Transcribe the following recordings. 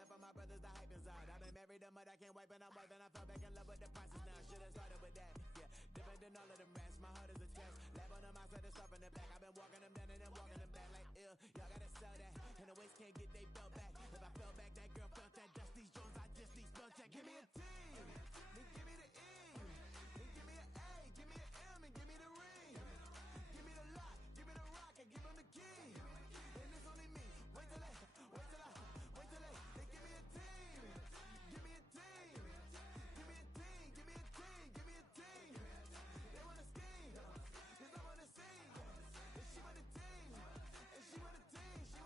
Except for my brothers, the hype inside. I've been married them, but I can't wipe and I'm wiping. I fell back in love with the process now. Should've started with that. Yeah, different than all of them rats. My heart is a test. Lab on them outside, it's up in the back. I've been walking them down and then walking them back like ill. Y'all gotta sell that. And the waist can't get they belt back. If I fell back, that girl felt that. Dust these Jones, I just these spell check. Give me a team, then give me the E, then give me an A, give me an M, and give me the ring. Give me the lock, give me the rock, and give them the key. And it's only me. Wait till they, they give me a team. Give me a team. Give me a team, give me a team, give me a team. They wanna scheme, cause I wanna sing. And she want a team, and she want a team, she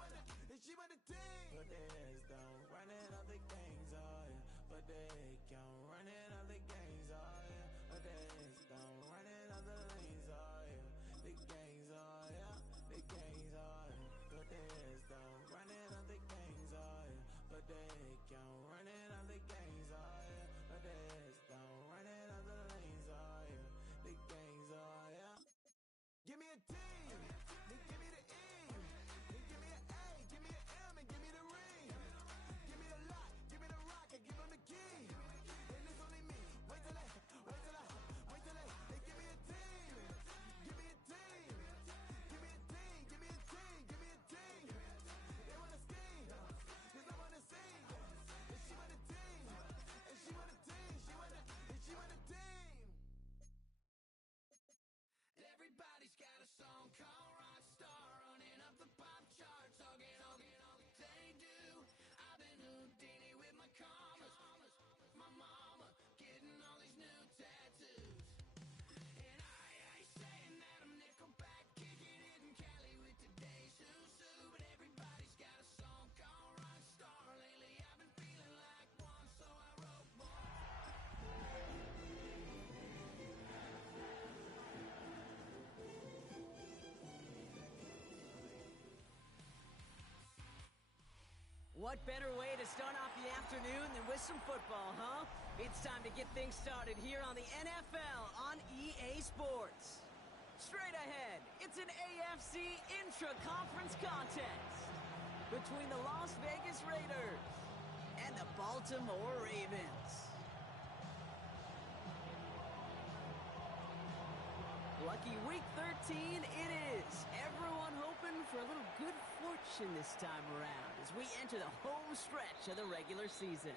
want a team. But there's don't running other gangs, oh yeah. But they can't running other gangs, oh yeah. But there's don't running other lanes, oh yeah. The gangs, oh yeah. The gangs, oh yeah. But there's don't running other gangs, oh yeah. But they can't running other gangs, oh yeah. But there's don't running other lanes, oh yeah. The gangs, oh yeah. Give me a team, then give me the E, then give me an A, give me an M, and give me the ring. Give me the lock, give me the rock, and give them the key. And it's only me. Wait till they give me a team. Give me a team. Give me a team, give me a team, give me a team. They wanna scheme, cause I wanna sing. And she want a team, and she want a team, and she want a team. Everybody's got a song called Rockstar, running up the pop charts, all they do. I've been Houdini with my commas, my mama getting all these new tattoos. And I ain't saying that I'm Nickelback, kicking it in Cali with today's Susu. But everybody's got a song called Rockstar. Lately I've been feeling like one, so I wrote one. What better way to start off the afternoon than with some football, huh? It's time to get things started here on the NFL on EA Sports. Straight ahead, it's an AFC intra-conference contest between the Las Vegas Raiders and the Baltimore Ravens. Lucky week 13 it is. Everyone hoping for a little good fortune this time around as we enter the home stretch of the regular season.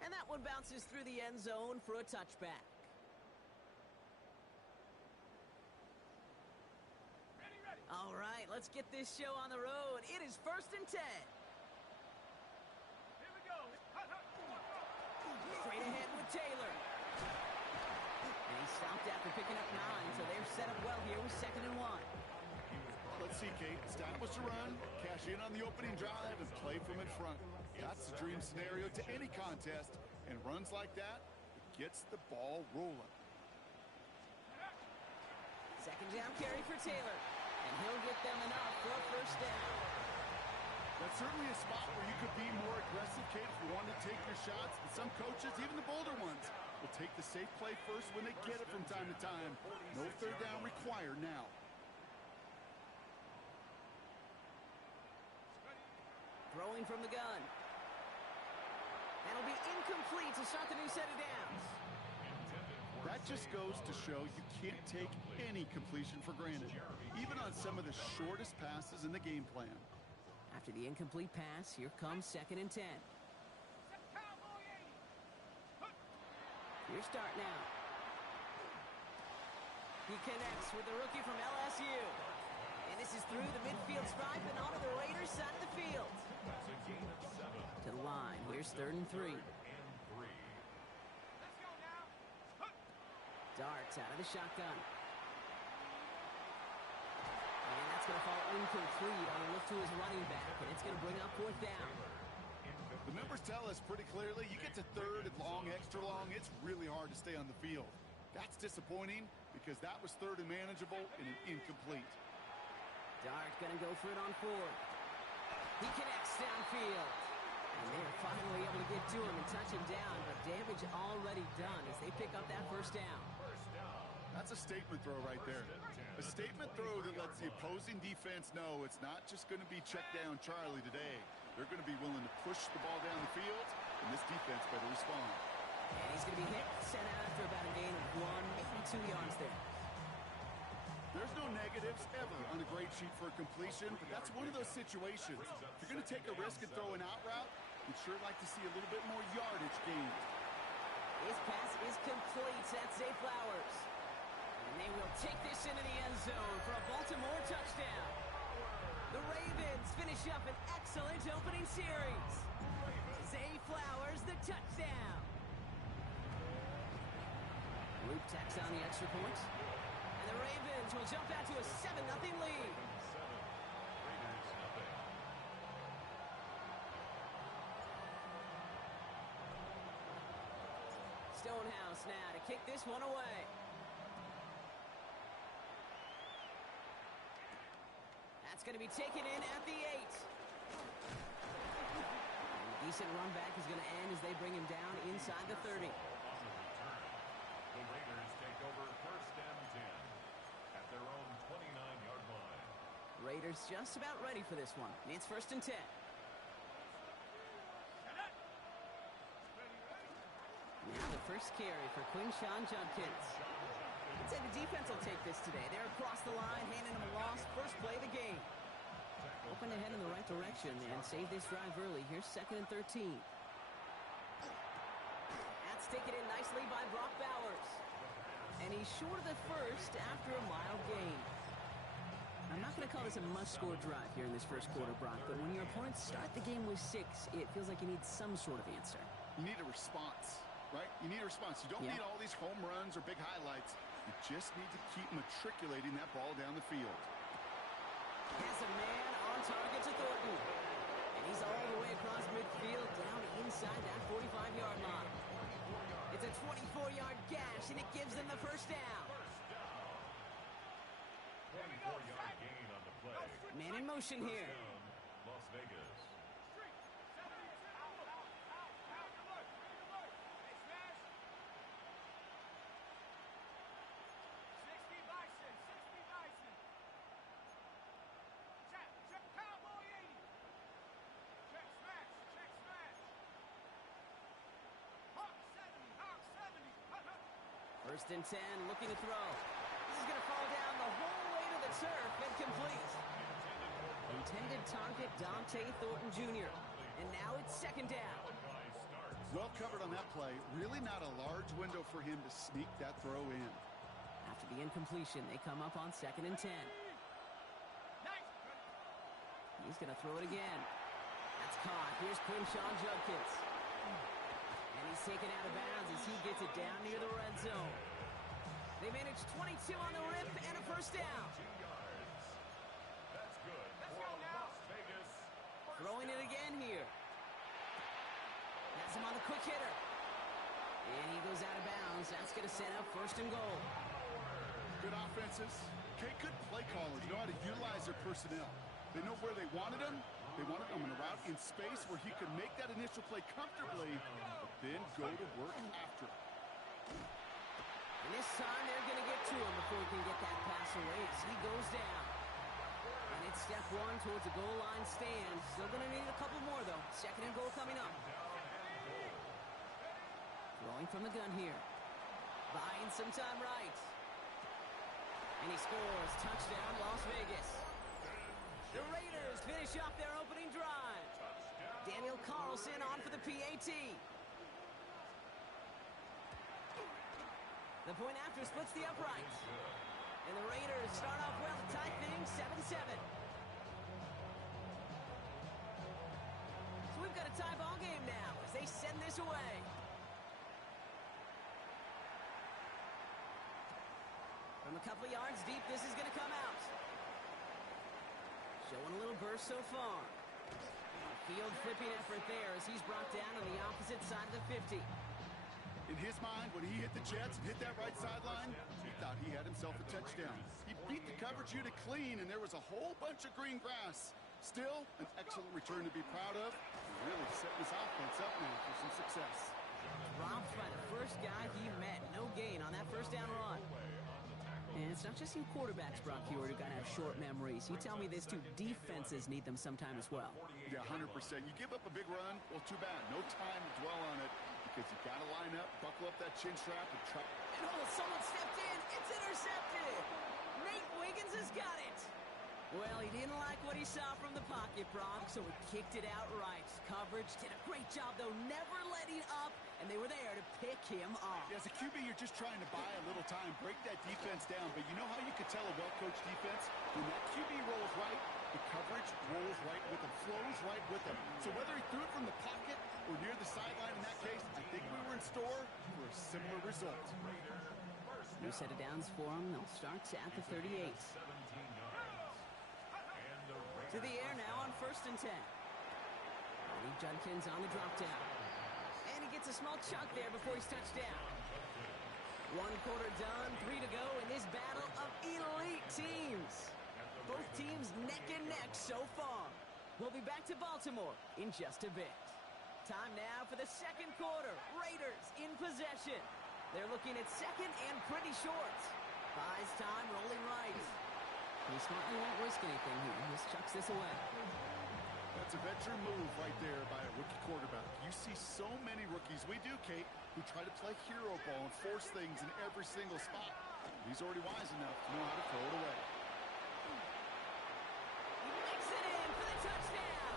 And that one bounces through the end zone for a touchback. All right, let's get this show on the road. It is 1st and 10. Here we go. Straight ahead with Taylor. And he stopped after picking up 9, so they're set up well here with 2nd and 1. Let's see, Kate. Establish a run, cash in on the opening drive, and play from in front. That's the dream scenario to any contest, and runs like that, it gets the ball rolling. 2nd down carry for Taylor, and he'll get them enough for a 1st down. That's certainly a spot where you could be more aggressive, Kate, if you want to take your shots. And some coaches, even the bolder ones, will take the safe play first when they get it from time to time. No 3rd down required now. Throwing from the gun. That'll be incomplete to start the new set of downs. That just goes to show you can't take any completion for granted, even on some of the shortest passes in the game plan. After the incomplete pass, here comes 2nd and 10. Here's start now. He connects with the rookie from LSU. And this is through the midfield stripe and onto the Raiders side of the field. To the line. Here's 3rd and 3. Darts out of the shotgun. And that's going to fall incomplete on a look to his running back. And it's going to bring up 4th down. The numbers tell us pretty clearly, you get to 3rd and long, extra long, it's really hard to stay on the field. That's disappointing because that was 3rd and manageable and an incomplete. Dart going to go for it on 4th. He connects downfield. And they're finally able to get to him and touch him down, but damage already done as they pick up that 1st down. That's a statement throw right there. A statement throw that lets the opposing defense know it's not just going to be check down Charlie today. They're going to be willing to push the ball down the field, and this defense better respond. And he's going to be hit, sent out after about a gain of 1, maybe 2 yards there. There's no negatives ever on a grade sheet for a completion, but that's one of those situations. If you're going to take a risk and throw an out route, you'd sure like to see a little bit more yardage gained. His pass is complete. That's Zay Flowers. And they will take this into the end zone for a Baltimore touchdown. The Ravens finish up an excellent opening series. Zay Flowers, the touchdown. Luke tacks on the extra point. And the Ravens will jump out to a 7-0 lead. Stonehouse now to kick this one away. That's going to be taken in at the 8. And a decent run back is going to end as they bring him down inside the 30. The Raiders take over 1st and 10 at their own 29-yard line. Raiders just about ready for this one. It's 1st and 10. Now the first carry for Quinshon Judkins. I'd say the defense will take this today. They're across the line, handing him a loss. First play of the game. Open ahead in the right direction and save this drive early. Here's 2nd and 13. That's taken in nicely by Brock Bowers. And he's short of the first after a mild gain. I'm not going to call this a must-score drive here in this first quarter, Brock, but when your opponents start the game with 6, it feels like you need some sort of answer. You need a response, right? You need a response. You don't need all these home runs or big highlights. You just need to keep matriculating that ball down the field. Has a man on target to Thornton. And he's all the way across midfield down inside that 45-yard line. It's a 24-yard gash, and it gives them the first down. 24-yard gain on the play. Man in motion here. Las Vegas. First and 10, looking to throw. This is going to fall down the whole way to the turf and complete. Intended target, Dante Thornton Jr. And now it's 2nd down. Well covered on that play. Really not a large window for him to sneak that throw in. After the incompletion, they come up on 2nd and 10. He's going to throw it again. That's caught. Here's Quinshon Judkins. And he's taken out of bounds as he gets it down near the red zone. They manage 22 on the rip and a first down. 2 yards. That's good for Las Vegas. Throwing it again here. Has him on the quick hitter. And he goes out of bounds. That's going to set up 1st and goal. Good offenses. Okay, good play callers know how to utilize their personnel. They know where they wanted him. They wanted him in a route in space where he could make that initial play comfortably, but then go to work after it. And this time they're going to get to him before he can get that pass away as he goes down. And it's step 1 towards a goal line stand. Still going to need a couple more, though. 2nd and goal coming up. Throwing from the gun here. Buying some time right. And he scores. Touchdown, Las Vegas. The Raiders finish off their opening drive. Daniel Carlson on for the PAT. The point after splits the uprights. the Raiders start off well to tie things 7-7. So we've got a tie ball game now as they send this away. From a couple of yards deep, this is going to come out. Showing a little burst so far. Field flipping effort there as he's brought down on the opposite side of the 50. In his mind, when he hit the Jets and hit that right sideline, he thought he had himself a touchdown. He beat the coverage unit clean, and there was a whole bunch of green grass. Still, an excellent return to be proud of. He's really setting his offense up now for some success. Dropped by the first guy he met. No gain on that first down run. And it's not just you quarterbacks, Brock Huard, who got to have short memories. You tell me this too, defenses need them sometime as well. Yeah, 100%. You give up a big run, well, too bad. No time to dwell on it because you got to line up, buckle up that chin strap, and try. And someone stepped in. It's intercepted. Nate Wiggins has got it. Well, he didn't like what he saw from the pocket, Brock, so he kicked it outright. Coverage did a great job, though, never letting up, and they were there to pick him off. Yeah, as a QB, you're just trying to buy a little time, break that defense down, but you know how you can tell a well-coached defense? When that QB rolls right, the coverage rolls right with him, flows right with him. So whether he threw it from the pocket or near the sideline in that case, I think we were in store for a similar result. New set of downs for him. They'll start at the 38. To the air now on 1st and 10. Lee Judkins on the drop down. And he gets a small chunk there before he's touched down. 1 quarter done, 3 to go in this battle of elite teams. Both teams neck and neck so far. We'll be back to Baltimore in just a bit. Time now for the second quarter. Raiders in possession. They're looking at second and pretty short. Buys time, rolling right. He smartly won't risk anything here. He just chucks this away. That's a veteran move right there by a rookie quarterback. You see so many rookies, we do, Kate, who try to play hero ball and force things in every single spot. He's already wise enough to know how to throw it away. He makes it in for the touchdown.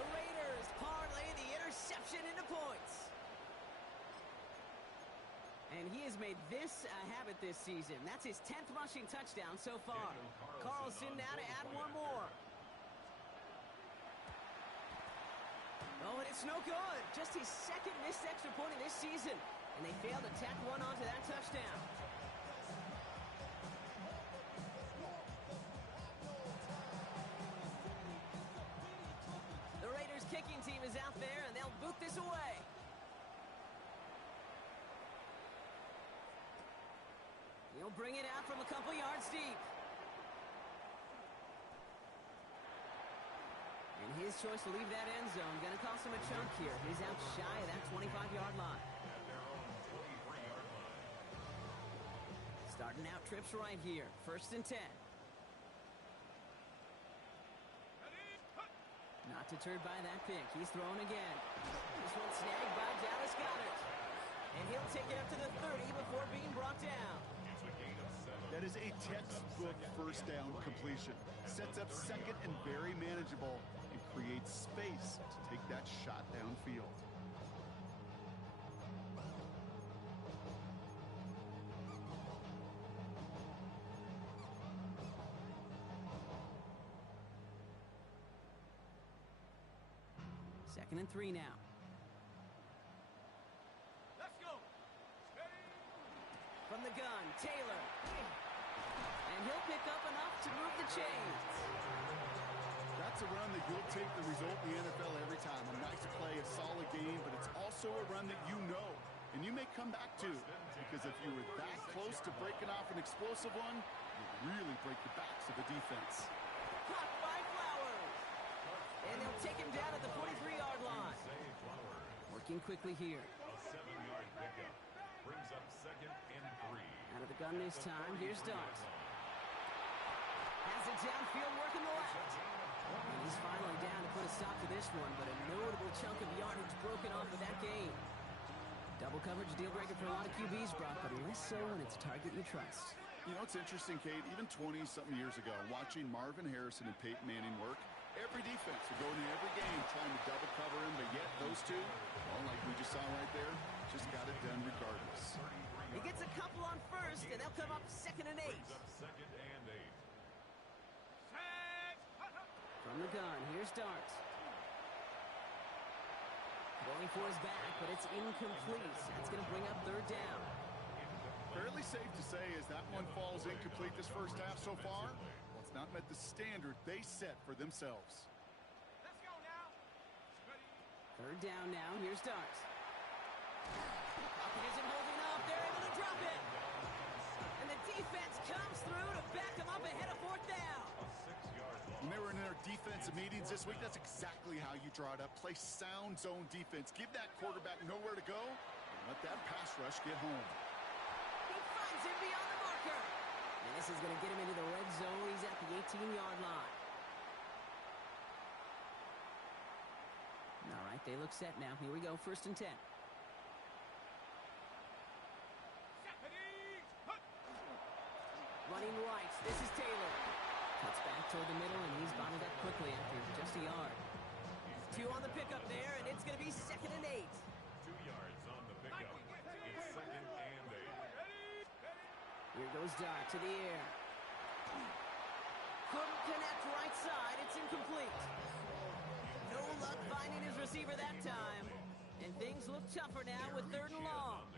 The Raiders parlay the interception into points. And he has made this a habit this season. That's his 10th rushing touchdown so far. Carlson now to add one more. Oh, and it's no good. Just his second missed extra point of this season. And they failed to tack one onto that touchdown. The Raiders kicking team is out there, and they'll boot this away. He'll bring it out from a couple yards deep. And his choice to leave that end zone going to cost him a chunk here. He's out shy of that 25-yard line. Starting out trips right here. 1st and 10. Not deterred by that pick. He's throwing again. This one snagged by Dallas Goedert. And he'll take it up to the 30 before being brought down. That is a textbook first down completion. Sets up second and very manageable and creates space to take that shot downfield. Second and 3 now. Let's go. From the gun, Taylor. And he'll pick up enough to move the chains. That's a run that you'll take the result in the NFL every time. A nice play, a solid game, but it's also a run that you know and you may come back to, because if you were that close to breaking off an explosive one, you really break the backs of the defense. Caught by Flowers. And they'll take him down at the 43-yard line. Working quickly here. A 7-yard pickup brings up 2nd and 3. Out of the gun this time. Here's Dart. Has it downfield, working the left. And he's finally down to put a stop to this one, but a notable chunk of yardage broken off with that gain. Double coverage deal breaker for a lot of QBs, Brock, but less so when it's a target you trust. You know, it's interesting, Kate, even 20-something years ago, watching Marvin Harrison and Peyton Manning work, every defense would go into every game trying to double cover him, but yet those two, well, like we just saw right there, just got it done regardless. He gets a couple on first, and they'll come up 2nd and From the gun, here's Darts. Going for his back, but it's incomplete. That's going to bring up third down. Fairly safe to say as that one falls incomplete this first half so far, well, it's not met the standard they set for themselves. Let's go now. Third down now, here's Darts. Pocket isn't holding up, they're able to drop it. And the defense comes through to back him up ahead of fourth down. When they were in their defensive meetings this week, that's exactly how you draw it up. Play sound zone defense. Give that quarterback nowhere to go and let that pass rush get home. He finds him beyond the marker. And this is going to get him into the red zone. He's at the 18-yard line. All right, they look set now. Here we go, 1st and 10. Running right, this is Taylor. Cuts back toward the middle, and he's bottled up quickly after just a yard. 2 on the pickup there, and it's going to be 2nd and 8. 2 yards on the pickup. It's 2nd and 8. Here goes Dart to the air. Couldn't connect right side. It's incomplete. No luck finding his receiver that time. And things look tougher now with 3rd and long.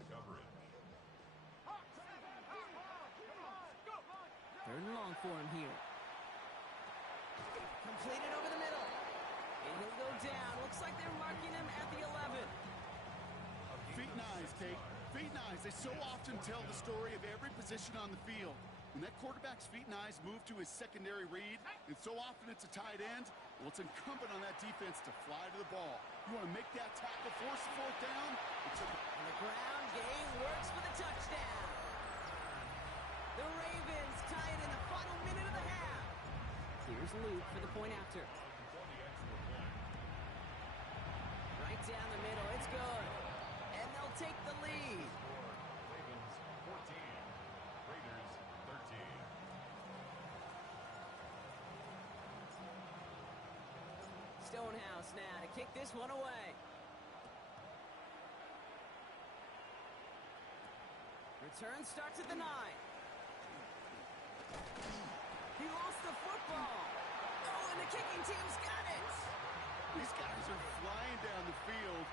3rd and long for him here. Completed over the middle. And he'll go down. Looks like they're marking him at the 11. Feet and eyes, Kate. Feet and eyes. They so often tell the story of every position on the field. When that quarterback's feet and eyes move to his secondary read, and so often it's a tight end, well, it's incumbent on that defense to fly to the ball. You want to make that tackle, force the 4th down. And the ground game works for the touchdown. The Ravens tie it in the final minute of the half. Here's Luke for the point after. Right down the middle, it's good. And they'll take the lead. Ravens 14, Raiders 13. Stonehouse now to kick this one away. Return starts at the 9. He lost the football. Oh, and the kicking team's got it. These guys are flying down the field.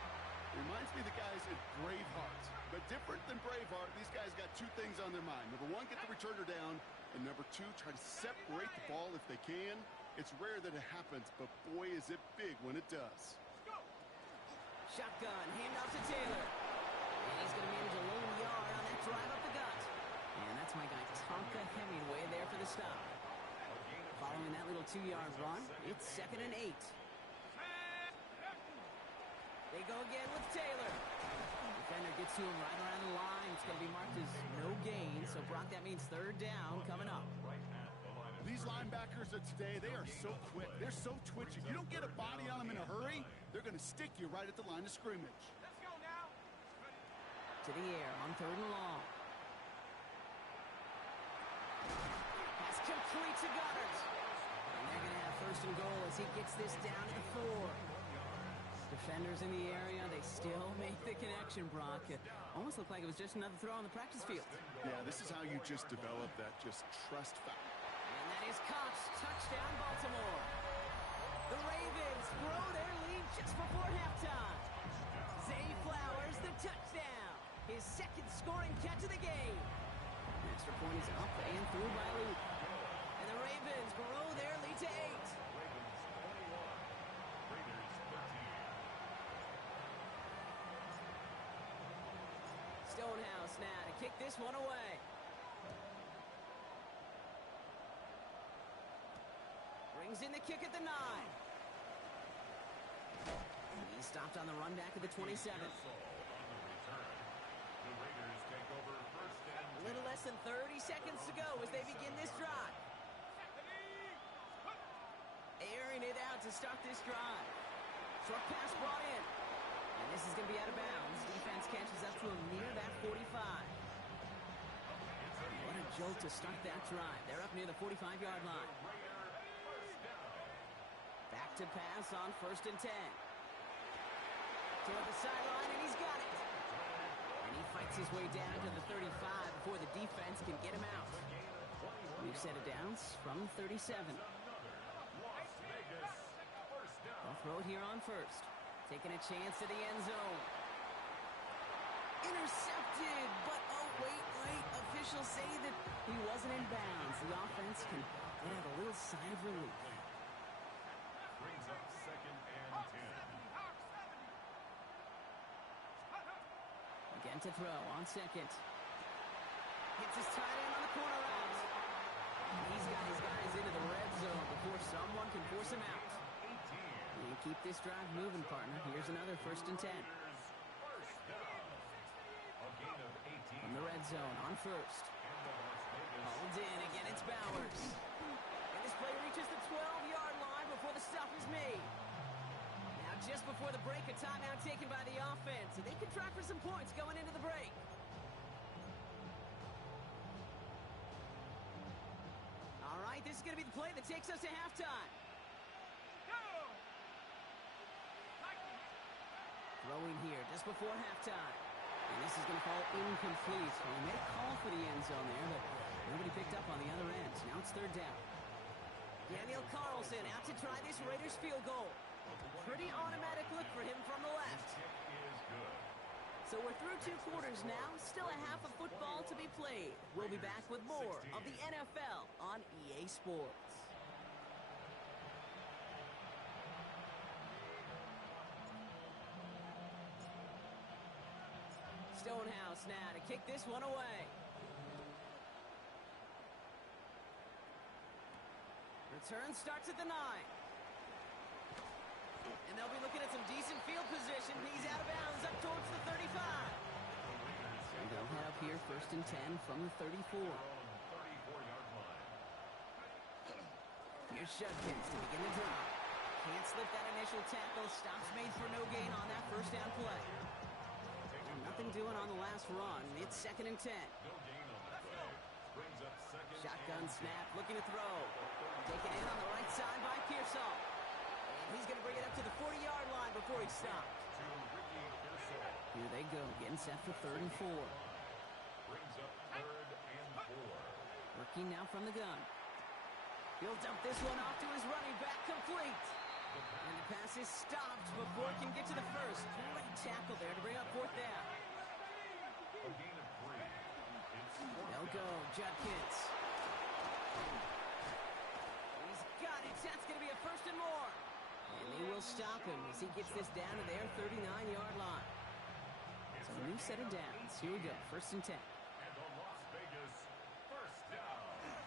Reminds me of the guys at Braveheart. But different than Braveheart, these guys got 2 things on their mind. Number 1, get the returner down. And number 2, try to separate the ball if they can. It's rare that it happens, but boy, is it big when it does. Shotgun, handoff to Taylor. And he's going to manage a lone yard on that drive up the gut. And that's my guy, Tonka Hemingway, there for the stop. Following that little 2-yard run, it's 2nd and 8. They go again with Taylor. Defender gets to him right around the line. It's going to be marked as no gain. So, Brock, that means 3rd down coming up. These linebackers of today, they are so quick. They're so twitchy. You don't get a body on them in a hurry, they're going to stick you right at the line of scrimmage. Let's go now. To the air on 3rd and long. Pass complete to Goddard. And they're going to have 1st and goal as he gets this down to the 4. Defenders in the area, they still make the connection, Brock. It almost looked like it was just another throw on the practice field. Yeah, this is how you just develop that just trust factor. And that is Cox. Touchdown, Baltimore. The Ravens grow their lead just before halftime. Zay Flowers, the touchdown. His 2nd scoring catch of the game. Extra point is up and through by Luke. And the Ravens grow their lead to 8. Stonehouse now to kick this one away. Brings in the kick at the 9. He stopped on the run back at the 27. A little less than 30 seconds to go as they begin this drive. Airing it out to start this drive. Short pass brought in. And this is going to be out of bounds. Defense catches up to him near that 45. What a jolt to start that drive. They're up near the 45-yard line. Back to pass on 1st and 10. Toward the sideline, and he's got it. And he fights his way down to the 35 before the defense can get him out. We've set it down from 37. Las Vegas throw it here on first. Taking a chance to the end zone. Intercepted, but oh, wait. Officials say that he wasn't in bounds. The offense can have a little sigh of relief. Brings up 2nd and 10. Again to throw on second. Gets his tight end on the corner route. He's got his guys into the red zone before someone can force him out. And keep this drive moving, partner. Here's another 1st and 10. From the red zone on first. Hauled in. Again, it's Bowers. And this play reaches the 12-yard line before the stop is made. Now, just before the break, a timeout taken by the offense. And they can try for some points going into the break. All right, this is going to be the play that takes us to halftime. Throwing here just before halftime. And this is going to fall incomplete. Well, he made a call for the end zone there, but nobody picked up on the other end. Now it's 3rd down. Daniel Carlson out to try this Raiders field goal. Pretty automatic look for him from the left. So we're through 2 quarters now. Still a half of football to be played. We'll be back with more of the NFL on EA Sports. Stonehouse now to kick this one away. Return starts at the 9. And they'll be looking at some decent field position. He's out of bounds up towards the 35. And they'll head up here 1st and 10 from the 34. Here's Judkins to begin the drive. Can't slip that initial tackle. Stops made for no gain on that 1st down play. Nothing doing on the last run. It's 2nd and 10. Shotgun snap, looking to throw. Taken in on the right side by Pearsall. And he's going to bring it up to the 40-yard line before he stopped. Here they go, getting set for 3rd and 4. Working now from the gun. He'll dump this one off to his running back, complete. And the pass is stopped before it can get to the 1st. Great tackle there to bring up 4th down. They'll go, Judkins. He's got it. That's going to be a 1st and more. And they will stop him as he gets this down to their 39-yard line. So a new set of downs. Here we go, 1st and 10.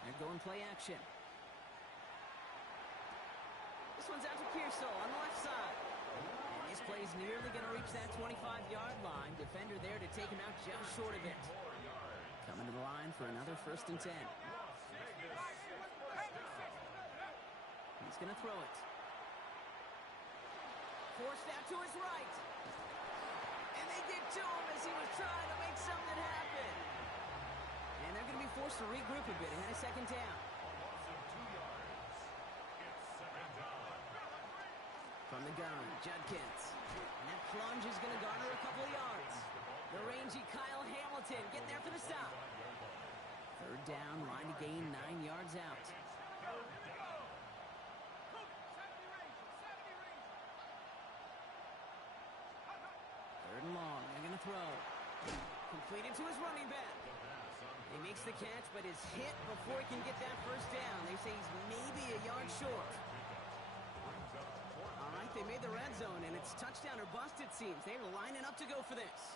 They're going play action. This one's out to Pearsall on the left side. And this play's nearly going to reach that 25-yard line. Defender there to take him out just short of it. Coming to the line for another 1st and 10. He's going to throw it. Forced out to his right. And they get to him as he was trying to make something happen. And they're going to be forced to regroup a bit ahead of 2nd down. From the gun, Judkins. And that plunge is going to garner a couple of yards. The rangy Kyle Hamilton getting there for the stop. 3rd down, line to gain 9 yards out. 3rd and long, they're going to throw. Completed to his running back. He makes the catch, but is hit before he can get that 1st down. They say he's maybe a yard short. They made the red zone, and it's touchdown or bust, it seems. They're lining up to go for this.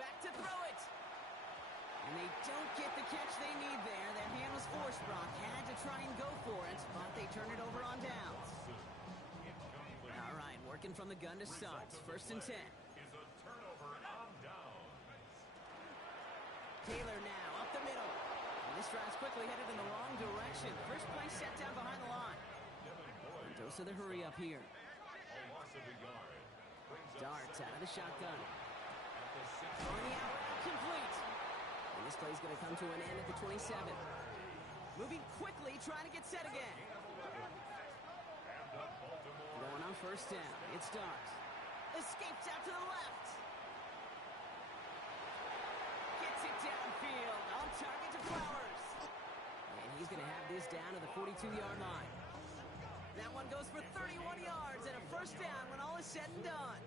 Back to throw it. And they don't get the catch they need there. Their hand was forced, Brock. Had to try and go for it, but they turn it over on downs. All right, working from the gun to start. 1st and 10. Taylor now up the middle. And this drive's quickly headed in the wrong direction. First play set down behind the line. Mendoza the hurry up here. Darts out of the shotgun. Throwing the out route complete. And this play's going to come to an end at the 27. Moving quickly, trying to get set again. Going on 1st down. It's Darts. Escapes out to the left. Gets it downfield. On target to Flowers. And he's going to have this down to the 42-yard line. That one goes for 31 yards and a first down when all is said and done.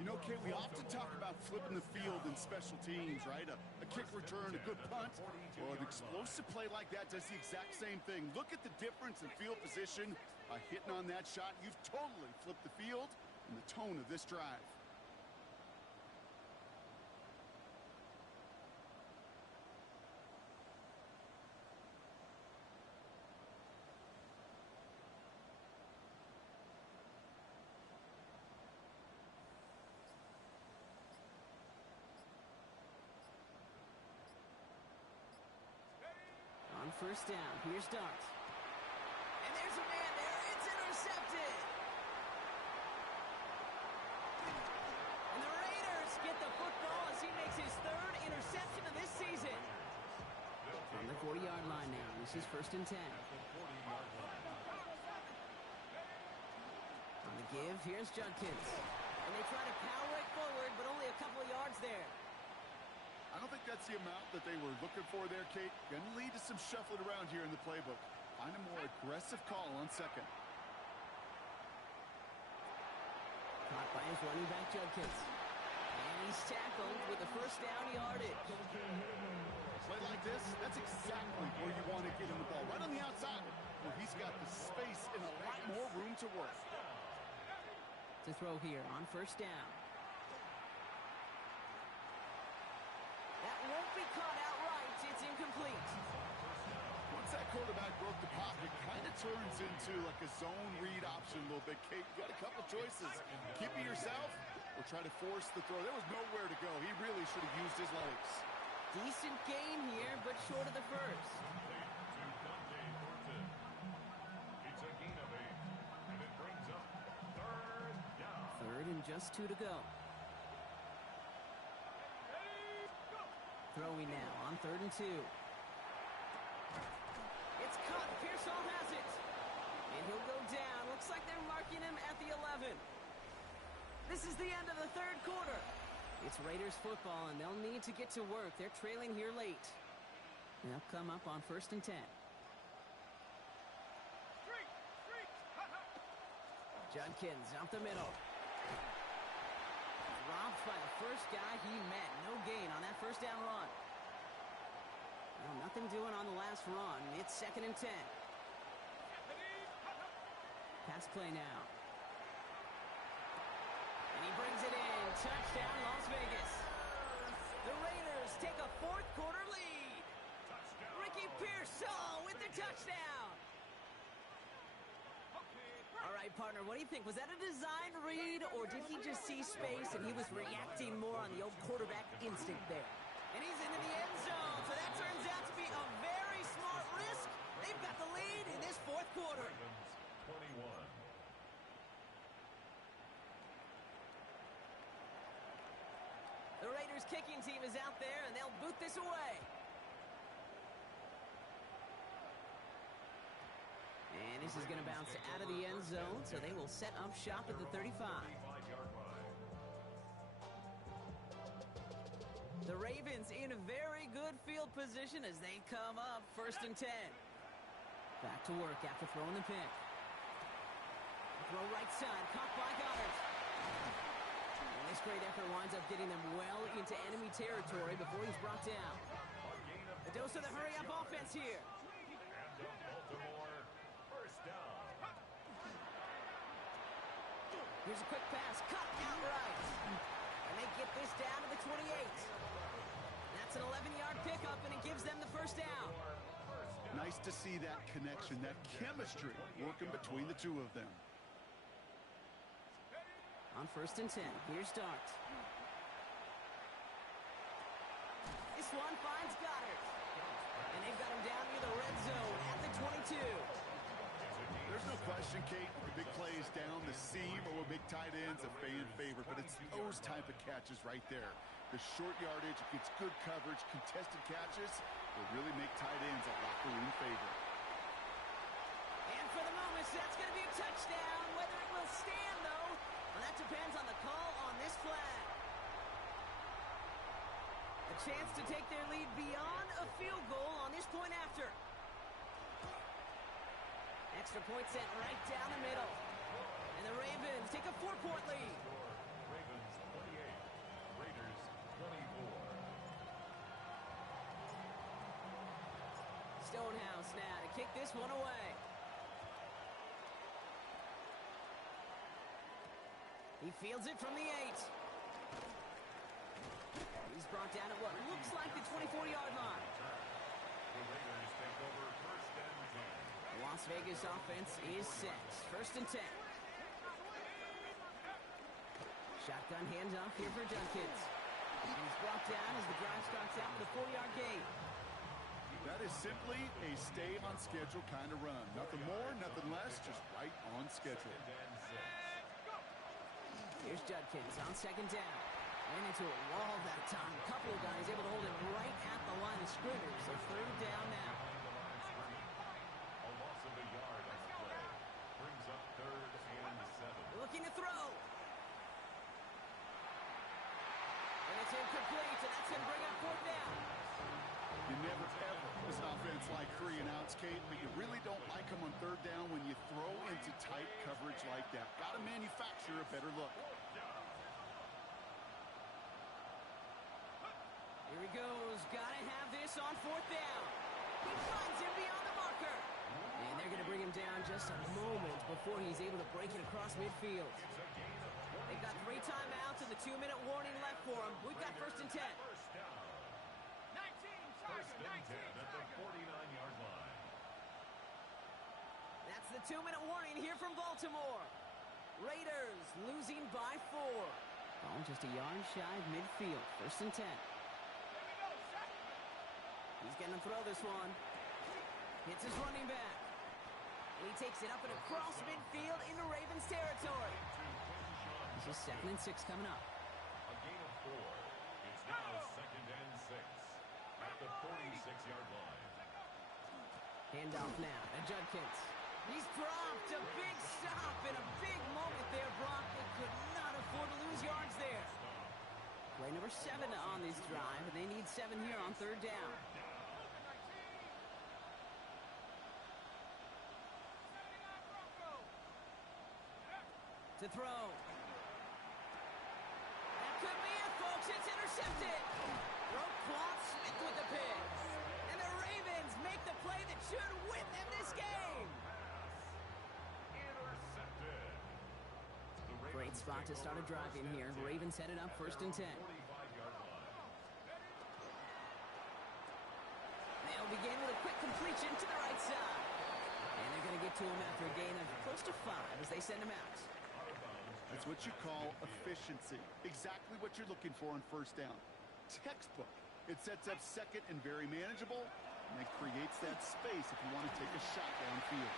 You know, Kate, we often talk about flipping the field in special teams, right? A kick return, a good punt, or an explosive play like that does the exact same thing. Look at the difference in field position by hitting on that shot. You've totally flipped the field and the tone of this drive. On first down, here's Dart. And there's a man there. It's intercepted. And the Raiders get the football as he makes his third interception of this season. On the 40-yard line now. This is first and 10. On the give, here's Judkins. And they try to power it forward, but only a couple of yards there. I don't think that's the amount that they were looking for there, Kate. Going to lead to some shuffling around here in the playbook. Find a more aggressive call on second. Caught by his running back, Judkins. And he's tackled with the first down yardage. Play like this, that's exactly where you want to get him the ball. Right on the outside, where he's got the space and a lot more room to work. To throw here on first down. That won't be caught outright. It's incomplete. Once that quarterback broke the pocket, kind of turns into like a zone read option a little bit. Kate, you got a couple choices. Keep it yourself or try to force the throw. There was nowhere to go. He really should have used his legs. Decent gain here, but short of the first. Third and just 2 to go. Throwing now on 3rd and 2. It's caught. Pearsall has it. And he'll go down. Looks like they're marking him at the 11. This is the end of the third quarter. It's Raiders football, and they'll need to get to work. They're trailing here late. They'll come up on 1st and 10. Judkins up the middle. Robbed by the first guy he met. No gain on that first down run. Well, nothing doing on the last run. It's 2nd and 10. Pass play now. And he brings it in. Touchdown, Las Vegas. The Raiders take a fourth quarter lead. Ricky Pearsall with the touchdown. All right, partner, what do you think? Was that a design read, or did he just see space and he was reacting more on the old quarterback instinct there? And he's into the end zone, so that turns out to be a very smart risk. They've got the lead in this fourth quarter. 21. The Raiders kicking team is out there, and they'll boot this away. And this is going to bounce out of the end zone, so they will set up shop at the 35. The Ravens in a very good field position as they come up 1st and 10. Back to work after throwing the pick. Throw right side, caught by Goddard. And this great effort winds up getting them well into enemy territory before he's brought down. A dose of the hurry-up offense here. Here's a quick pass, cut outright. And they get this down to the 28. That's an 11-yard pickup, and it gives them the first down. Nice to see that connection, that chemistry working between the two of them. On 1st and 10, here's Dart. This one finds Goddard. And they've got him down near the red zone at the 22. There's no question, Kate, the big plays down the seam or big tight ends a fan favorite, but it's those type of catches right there. The short yardage, gets good coverage, contested catches will really make tight ends a locker room favorite. And for the moment, that's going to be a touchdown. Whether it will stand, though, well, that depends on the call on this flag. A chance to take their lead beyond a field goal on this point after. Extra point sent right down the middle. And the Ravens take a 4-point lead. Ravens 28, Raiders 24. Stonehouse now to kick this one away. He fields it from the 8. He's brought down at what looks like the 24-yard line. The Raiders take over first and 10. The Las Vegas offense is set. First and 10. Shotgun handoff here for Judkins. And he's brought down as the drive starts out with a 4-yard gain. That is simply a stay-on-schedule kind of run. Nothing more, nothing less, just right on schedule. Here's Judkins on second down. Ran into a wall that time. A couple of guys able to hold it right at the line of scrimmage. So third down now. A loss of a yard on the play. Brings up third and 7. Looking to throw. And it's incomplete, and that's going to bring up fourth down. You never ever, as an offense, like 3 and outs, Kate, but you really don't like them on third down when you throw into tight coverage like that. Got to manufacture a better look. Here he goes. Got to have this on fourth down. He finds him beyond the marker. And they're going to bring him down just a moment before he's able to break it across midfield. They've got 3 timeouts and the 2-minute warning left for him. We've got first and 10. First and 10 at the 49-yard line. That's the 2-minute warning here from Baltimore. Raiders losing by 4. Ball just a yard shy of midfield. First and 10. He's going to throw this one. Hits his running back. He takes it up and across midfield into Ravens territory. This is 2nd and 6 coming up. A gain of 4. It's now second and 6 at the 46-yard line. Handoff now to Judkins. He's dropped. A big stop and a big moment there, Brock. They could not afford to lose yards there. Play number 7 on this drive, and they need 7 here on third down. To throw. That could be it, folks. It's intercepted. Roquan Smith with the pick. And the Ravens make the play that should win them this game. Intercepted. Great spot to start a drive in here. Ravens headed up first and 10. 45-yard line. They'll begin with a quick completion to the right side. And they're going to get to him after a gain of close to 5 as they send him out. That's what you call efficiency. Exactly what you're looking for on first down. Textbook. It sets up second and very manageable, and it creates that space if you want to take a shot downfield.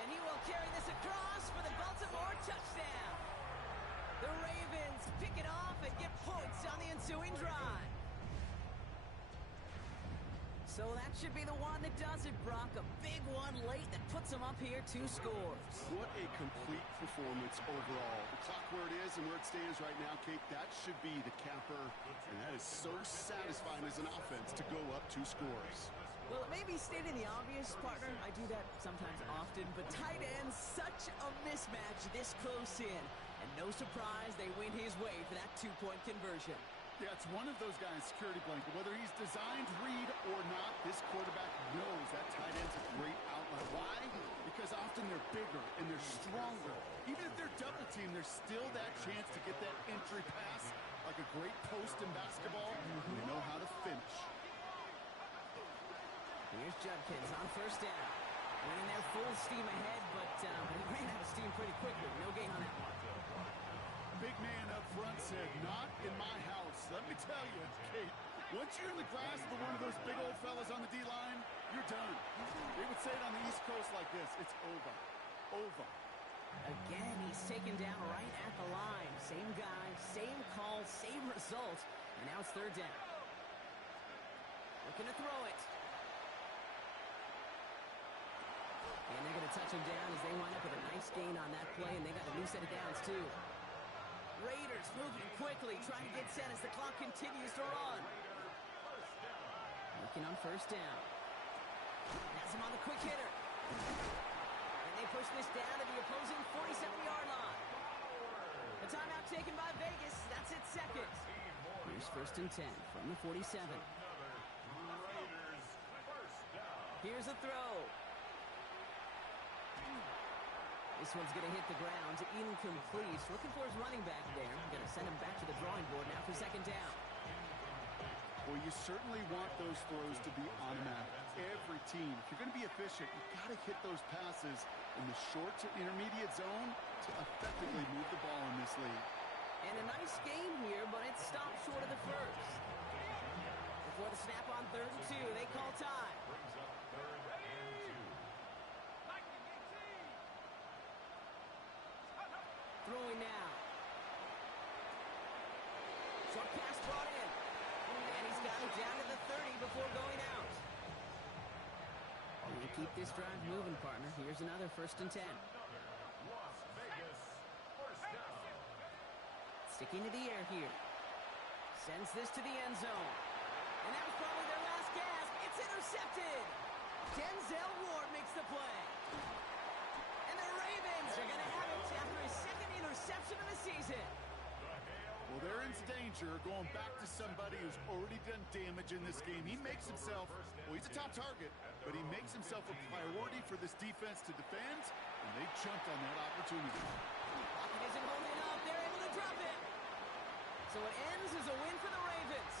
And he will carry this across for the Baltimore touchdown. The Ravens pick it off and get points on the ensuing drive. So that should be the one that does it, Brock. A big one late that puts them up here 2 scores. What a complete performance overall. The clock where it is and where it stands right now, Kate, that should be the capper. And that is so satisfying as an offense to go up 2 scores. Well, it may be stating the obvious, partner. I do that sometimes often. But tight ends, such a mismatch this close in. And no surprise, they win his way for that 2-point conversion. Yeah, it's one of those guys' security blanket. Whether he's designed read or not, this quarterback knows that tight end's a great outlet. Why? Because often they're bigger and they're stronger. Even if they're double teamed, there's still that chance to get that entry pass like a great post in basketball. They know how to finish. Here's Judkins on first down. Running there full steam ahead, but he ran out of steam pretty quickly. No gain on that one. Big man up front said, not in my house. Let me tell you, Kate, once you're in the grasp of one of those big old fellas on the D-line, you're done. They would say it on the East Coast like this, it's over. Over. Again, he's taken down right at the line. Same guy, same call, same result. And now it's third down. Looking to throw it. And they're going to touch him down as they wind up with a nice gain on that play, and they got a new set of downs, too. Raiders moving quickly, trying to get set as the clock continues to run. Working on first down. Has him on the quick hitter. And they push this down to the opposing 47-yard line. The timeout taken by Vegas. That's its second. Here's first and 10 from the 47. Here's a throw. This one's going to hit the ground. Incomplete. Looking for his running back there. Going to send him back to the drawing board now for second down. Well, you certainly want those throws to be automatic. Every team, if you're going to be efficient, you've got to hit those passes in the short to intermediate zone to effectively move the ball in this league. And a nice game here, but it stopped short of the first. Before the snap on 3rd and 2, they call time. Throwing now. Short pass brought in. And he's got it down to the 30 before going out. And keep this drive moving, partner. Here's another first and 10. Sticking to the air here. Sends this to the end zone. And that was probably their last gasp. It's intercepted. Denzel Ward makes the play. And the Ravens are going to have it after his second interception of the season. Well, they're in danger going back to somebody who's already done damage in this game. He makes himself, well, he's a top target, but he makes himself a priority for this defense to defend, and they jumped on that opportunity. Pocket isn't holding up. They're able to drop it. So it ends as a win for the Ravens.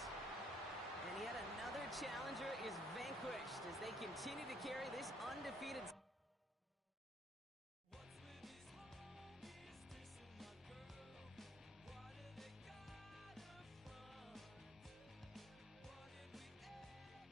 And yet another challenger is vanquished as they continue to carry this undefeated